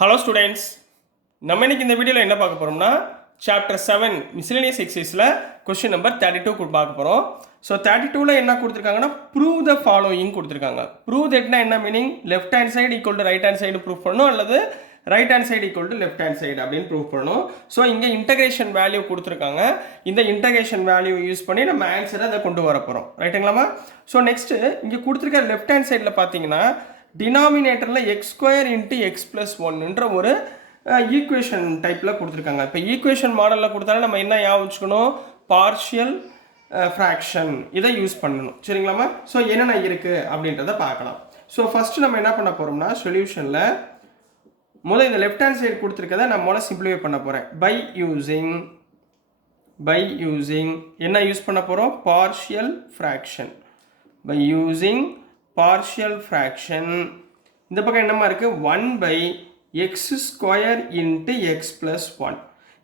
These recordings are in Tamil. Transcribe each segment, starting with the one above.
ஹலோ ஸ்டூடெண்ட்ஸ், நம்ம இன்னைக்கு இந்த வீடியோவில் என்ன பார்க்க போகிறோம்னா சாப்டர் 7 மிஸ்லேனியஸ் எக்ஸசைஸில் கொஸ்டின் நம்பர் 32 பார்க்க போகிறோம். ஸோ 32ல் என்ன கொடுத்துருக்காங்கன்னா ப்ரூவ் த ஃபாலோயிங் கொடுத்துருக்காங்க. ப்ரூவ் தட்னா என்ன meaning? Left hand side equal to right hand side prove பண்ணணும், அல்லது right hand side equal to left hand side அப்படின்னு ப்ரூவ் பண்ணணும். ஸோ இங்கே இன்டகிரேஷன் வேல்யூ கொடுத்துருக்காங்க. இந்த இன்டகிரேஷன் வேல்யூ யூஸ் பண்ணி நம்ம ஆன்சரை அதை கொண்டு வர போகிறோம். ரைட்டுங்களாமா? ஸோ நெக்ஸ்ட்டு இங்கே கொடுத்துருக்க லெஃப்ட் ஹேண்ட் சைடில் பார்த்தீங்கன்னா டினாமினேட்டரில் x square into x plus ஒன்னுன்ற ஒரு ஈக்குவேஷன் டைப்பில் கொடுத்துருக்காங்க. இப்போ ஈக்குவேஷன் மாடலில் கொடுத்தாலும் நம்ம என்ன ஞாபகம் வச்சுக்கணும்? பார்ஷியல் ஃப்ராக்ஷன் இதை யூஸ் பண்ணணும். சரிங்களாமா? ஸோ என்னென்ன இருக்குது அப்படின்றத பார்க்கலாம். ஸோ ஃபஸ்ட்டு நம்ம என்ன பண்ண போகிறோம்னா சொல்யூஷனில் முதல் இந்த லெஃப்ட் ஹேண்ட் சைடு கொடுத்துருக்கதை நான் முதல்ல சிம்பிளிஃபை பண்ண போகிறேன். பை யூஸிங் என்ன யூஸ் பண்ண போகிறோம்? Partial fraction. By using partial fraction. இந்த பக்கம் என்னமா இருக்குது? 1/x square into x plus 1.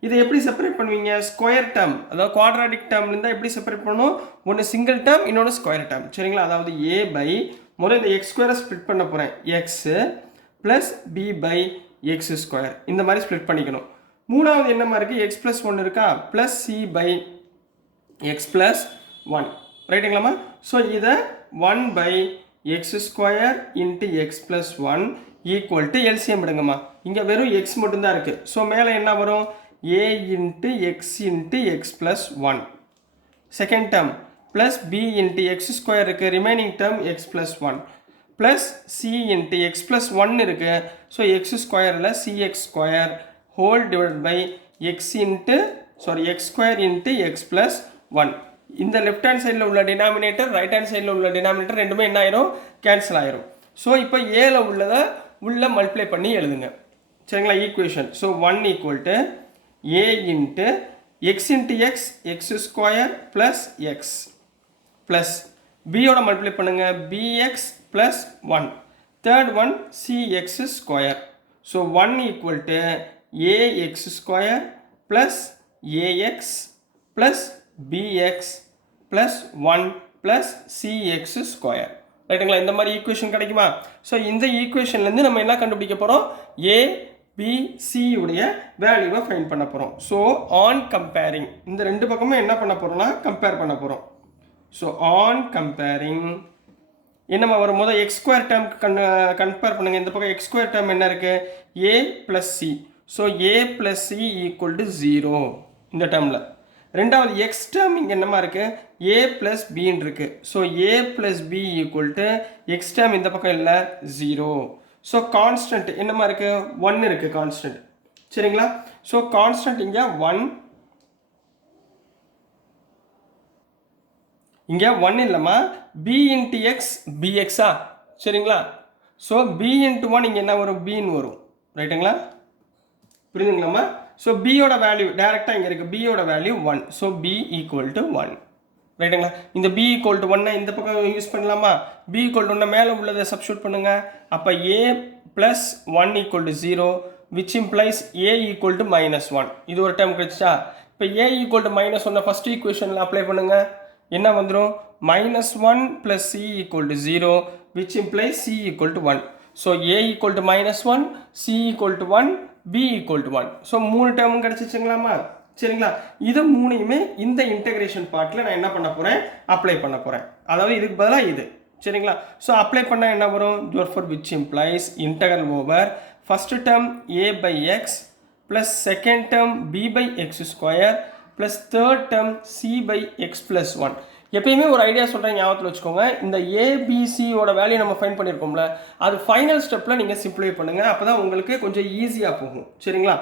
இதை எப்படி செப்பரேட் பண்ணுவீங்க? ஸ்கொயர் டேர்ம், அதாவது குவாட்ராட்டிக் டேர்ம் இருந்தால் எப்படி செப்பரேட் பண்ணணும்? ஒன்று சிங்கிள் டேர்ம், இன்னொன்று ஸ்கொயர் டேர்ம். சரிங்களா? அதாவது a பை முதல்ல இந்த எக்ஸ் ஸ்கொயரை ஸ்ப்ளிட் பண்ண போகிறேன், x plus b by x square. இந்த மாதிரி ஸ்ப்ளிட் பண்ணிக்கணும். மூணாவது என்னமா இருக்குது? எக்ஸ் ப்ளஸ் 1 இருக்கா, plus c by x plus 1. ரைட்டுங்களாமா? ஸோ இதை 1/x square into x plus 1 equal to LCM எடுங்கம்மா. இங்கே வெறும் எக்ஸ் மட்டும்தான் இருக்குது. ஸோ மேலே என்ன வரும்? a into x into x plus 1 second term plus b into x square இருக்குது, remaining term x plus 1 plus c into x plus 1 இருக்குது. ஸோ எக்ஸ் ஸ்கொயரில் cx square whole divide by x square into x plus 1. இந்த லெஃப்ட் ஹேண்ட் சைடில் உள்ள டினாமினேட்டர் ரைட் ஹேண்ட் சைடில் உள்ள டினாமினேட்டர் ரெண்டுமே என்ன ஆயிரும்? கேன்சல் ஆயிரும். ஸோ இப்போ ஏல உள்ளதை உள்ள மல்டிப்ளை பண்ணி எழுதுங்க. சரிங்களா? Equation. So 1 equal to a into x into X X square plus X plus பியோட மல்டிப்ளை பண்ணுங்க, bx plus 1. Third one cx square. So 1 equal to ax square plus ax plus bx plus 1 plus cx square. ரைட்டுங்களா? இந்த மாதிரி ஈக்குவேஷன் கிடைக்குமா? ஸோ இந்த ஈக்குவேஷன்லேருந்து நம்ம என்ன கண்டுபிடிக்க போகிறோம்? a b c உடைய வேல்யூவை ஃபைண்ட் பண்ண போகிறோம். ஸோ ஆன் கம்பேரிங் இந்த ரெண்டு பக்கமும் என்ன பண்ண போகிறோம்னா கம்பேர் பண்ண போகிறோம். ஸோ ஆன் கம்பேரிங் என்னம்மா வரும்? முதல் எக்ஸ் ஸ்கொயர் டேர்முக்கு கம்பேர் பண்ணுங்கள். இந்த பக்கம் எக்ஸ் ஸ்கொயர் டேர்ம் என்ன இருக்குது? a plus C. So a plus C equal to 0 இந்த டேர்மில். ரெண்டாவது எக்ஸ் டேர்ம் இங்கே என்னமா இருக்குது? a ப்ளஸ் பின்னு இருக்குது. So a plus b equal to x term இந்த பக்கம் இல்லை, 0. ஸோ கான்ஸ்டன்ட் என்னமா இருக்குது? 1 இருக்குது கான்ஸ்டன்ட். சரிங்களா? ஸோ கான்ஸ்டன்ட் இங்கே 1, இங்கே 1 இல்லைம்மா, b இன்ட்டு எக்ஸ் bxஆ. சரிங்களா? ஸோ b இன்ட்டு 1 இங்கே என்ன வரும்? bன்னு வரும். ரைட்டுங்களா? புரியுதுங்களாம்மா? ஸோ பியோட வேல்யூ டேரெக்டாக இங்கே இருக்குது, பியோட value 1. So b equal to 1. ரைட்டுங்களா? இந்த b ஈக்குவல் டு 1 இந்த பக்கம் யூஸ் பண்ணலாமா? b ஈக்குவல் டு 1 மேலே உள்ளதை சப்ஸ்டியூட் பண்ணுங்க. அப்போ a plus 1 equal to 0 which implies a equal to -1. இது ஒரு டேர்ம் கிடைச்சா? இப்போ a ஈக்குவல் டு -1 ஃபஸ்ட் ஈக்குவேஷனில் அப்ளை பண்ணுங்க. என்ன வந்துடும்? -1 plus c equal to 0 which implies c equal to 1. So a equal to -1, c equal to 1, b equal to 1. So 3 டேர்மும் கிடச்சிச்சுங்களாமா? சரிங்களா? இது மூணையுமே இந்த இன்டகிரேஷன் பார்ட்டில் நான் என்ன பண்ண போகிறேன்? அப்ளை பண்ண போகிறேன். அதாவது இதுக்கு பதிலாக இது. சரிங்களா? ஸோ அப்ளை பண்ணால் என்ன வரும்? For which implies integral over first term a by x plus second term b by x square plus third term c by x plus 1. எப்பயுமே ஒரு ஐடியா சொல்கிறேன், ஞாபகத்தில் வச்சுக்கோங்க. இந்த ஏபிசியோட வேல்யூ நம்ம ஃபைண்ட் பண்ணியிருக்கோம்ல, அது ஃபைனல் ஸ்டெப்பில் நீங்கள் சிம்ப்ளிஃபை பண்ணுங்கள். அப்போ தான் உங்களுக்கு கொஞ்சம் ஈஸியாக போகும். சரிங்களா?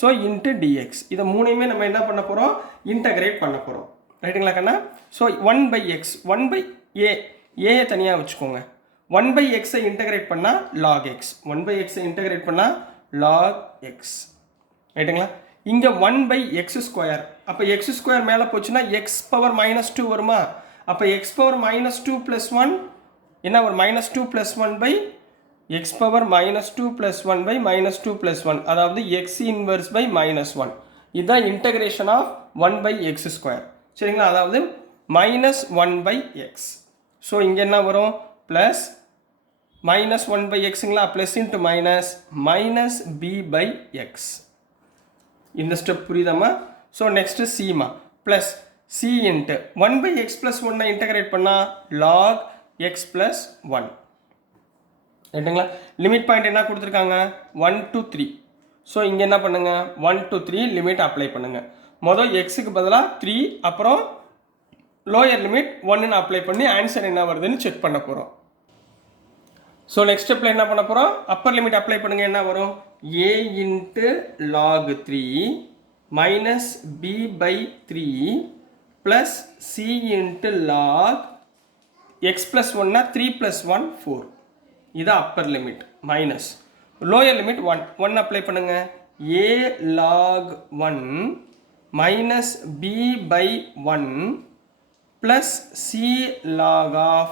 ஸோ இன்ட்டு டிஎக்ஸ் இதை மூணையுமே நம்ம என்ன பண்ண போகிறோம்? இன்டகிரேட் பண்ண போகிறோம். ரைட்டுங்களா கண்ணா? ஸோ 1/x 1/a ஏயை தனியாக வச்சுக்கோங்க. 1/xஐ இன்டகிரேட் பண்ணால் log x, 1/xஐ இன்டகிரேட் பண்ணால் log x. ரைட்டுங்களா? இங்கே 1/x ஸ்கொயர். அப்போ எக்ஸ் ஸ்கொயர் மேலே போச்சுன்னா எக்ஸ் பவர் -2 வருமா? அப்போ எக்ஸ் பவர் -2 ப்ளஸ் 1 என்ன ஒரு -2 plus 1 by x power -2 plus 1 by -2 plus 1, அதாவது எக்ஸ் இன்வர்ஸ் பை -1. இதுதான் இன்டகிரேஷன் ஆஃப் 1/x ஸ்கொயர். சரிங்களா? அதாவது -1/x. ஸோ இங்கே என்ன வரும்? ப்ளஸ் minus 1 by xங்களா plus into minus minus b by x. இந்த ஸ்டெப் புரியுதாமா? ஸோ நெக்ஸ்ட் cமா plus c into 1 by x plus 1 integrate பண்ணால் log x plus 1. ரைட்டுங்களா? லிமிட் பாயிண்ட் என்ன கொடுத்துருக்காங்க 1 to 3. ஸோ இங்கே என்ன பண்ணுங்க 1 to 3 லிமிட் அப்ளை பண்ணுங்க. மொதல் எக்ஸுக்கு பதிலாக 3 அப்புறம் லோயர் லிமிட் 1ன்னு அப்ளை பண்ணி ஆன்சர் என்ன வருதுன்னு செக் பண்ண போகிறோம். ஸோ நெக்ஸ்ட் ஸ்டெப்பில் என்ன பண்ண போகிறோம் அப்பர் லிமிட் அப்ளை பண்ணுங்க. என்ன வரும் a into log 3 minus b by 3 plus c into log x plus 1னா 3 plus 1 4. இது upper limit minus lower limit 1 apply பண்ணுங்க. a log 1 minus b by 1 plus c log of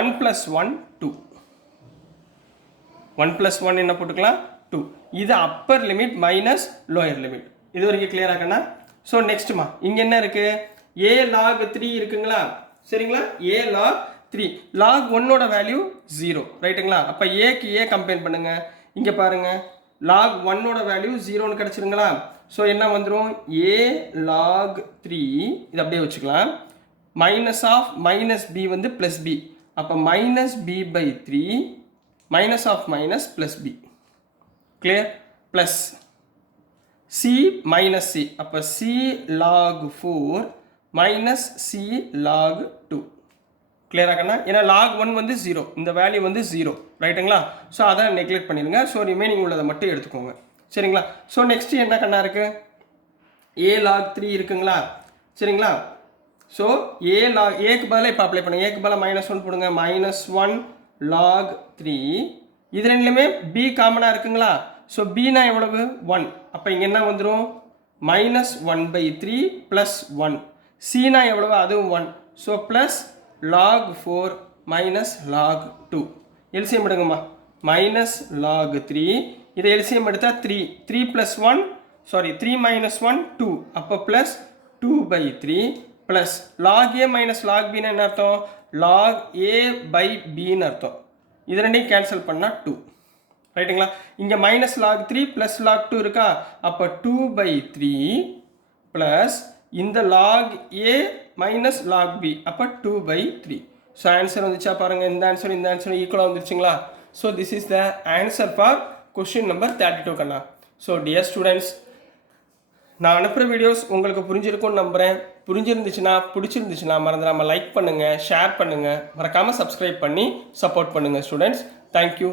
1 plus 1 2. 1 plus 1 என்ன போட்டுக்கலாம் 2. இது upper limit minus lower limit. இது வரைக்கும் கிளியர் ஆகனா? ஸோ நெக்ஸ்ட்மா இங்கே என்ன இருக்கு a log 3 இருக்குங்களா? சரிங்களா? a log 3 log 1ஓட வேல்யூ 0 ரைட்டுங்களா? அப்போ ஏக்கு ஏ கம்பேர் பண்ணுங்க. இங்கே பாருங்க log 1ஓட வேல்யூ 0ன்னு கிடச்சிருங்களா? ஸோ என்ன வந்துடும் a log 3 இது அப்படியே வச்சுக்கலாம். மைனஸ் ஆஃப் மைனஸ் b வந்து ப்ளஸ் b. அப்போ minus b by 3 minus of minus plus b. clear? plus c minus c. அப்போ c log 4 minus c log 2. clear ஆகனா? ஏன்னா log 1 வந்து 0, இந்த வேல்யூ வந்து 0 ரைட்டுங்களா? ஸோ அதை நெக்லெக்ட் பண்ணிடுங்க. ஸோ ரிமைனிங் உள்ளதை மட்டும் எடுத்துக்கோங்க. சரிங்களா? ஸோ நெக்ஸ்ட் என்ன கண்ணா இருக்கு a log 3 இருக்குங்களா? சரிங்களா? ஸோ ஏக்கு பதிலாக இப்போ அப்ளை பண்ணுங்க. ஏக்கு பதிலாக -1 போடுங்க. -1 log 3 இது ரெண்டுலையுமே b காமனாக இருக்குங்களா? ஸோ bனா எவ்வளவு 1. அப்போ இங்கே என்ன வந்துடும் -1 by 3 ப்ளஸ் 1. cனா எவ்வளவு அதுவும் 1. So plus log 4 minus log 2. LCM எடுங்கம்மா -log 3 இதை எல்சிஎம் எடுத்தால் 3 ப்ளஸ் 1 சாரி 3 minus 1 2. அப்போ plus 2 by 3 plus log a minus log bன்னு என்ன அர்த்தம் log a by bன்னு அர்த்தம். இது ரெண்டையும் கேன்சல் பண்ணால் 2 ரைட்டுங்களா? இங்கே மைனஸ் log 3 ப்ளஸ் log 2 இருக்கா? அப்போ 2 by 3 ப்ளஸ் இந்த log a minus log b அப்போ 2 by 3. ஸோ ஆன்சர் வந்துச்சா பாருங்கள். இந்த ஆன்சர் ஈக்குவலாக வந்துருச்சுங்களா? So this is the answer for question number 32 கண்ணா. ஸோ டியர் ஸ்டூடெண்ட்ஸ், நான் அனுப்புகிற வீடியோஸ் உங்களுக்கு புரிஞ்சிருக்கும்னு நம்புகிறேன். பிடிச்சிருந்துச்சுன்னா மறந்துடாமல் லைக் பண்ணுங்கள், ஷேர் பண்ணுங்கள், மறக்காமல் சப்ஸ்கிரைப் பண்ணி சப்போர்ட் பண்ணுங்கள் ஸ்டூடெண்ட்ஸ். தேங்க்யூ.